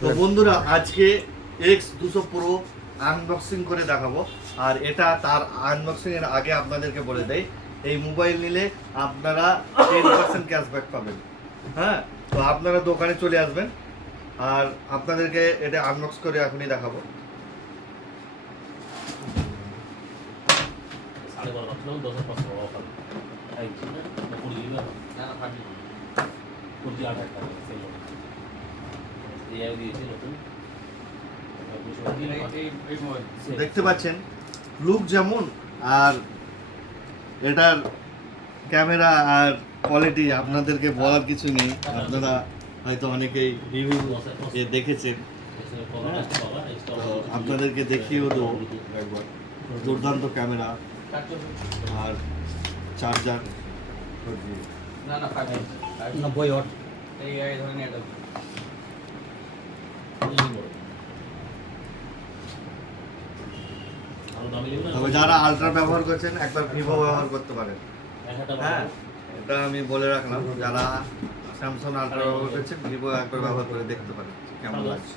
তো বন্ধুরা আজকে X200 Pro আনবক্সিং করে দেখাবো। আর এটা তার আনবক্সিং এর আগে আপনাদেরকে বলে দেই, এই মোবাইল নিলে আপনারা 10% ক্যাশব্যাক পাবেন। হ্যাঁ, তো আপনারা দোকানে চলে আসবেন আর আপনাদেরকে এটা আনবক্স করে এখনই দেখাবো। দেখতে পাচ্ছেন লুক যেমন, আর এটার ক্যামেরা আর কোয়ালিটি আপনাদেরকে বলার কিছু নেই। আপনারা হয়তো অনেকেই রিভিউ দেখেছেন। তো আপনাদেরকে দেখিয়েও দেবো একবার। দুর্দান্ত ক্যামেরা আর চার্জার। তবে যারা আলট্রা ব্যবহার করছেন একবার ভিভো ব্যবহার করতে পারেন। হ্যাঁ, এটা আমি বলে রাখলাম, যারা স্যামসাং আলট্রা ব্যবহার করছেন ভিভো একবার ব্যবহার করে দেখতে পারেন কেমন লাগছে।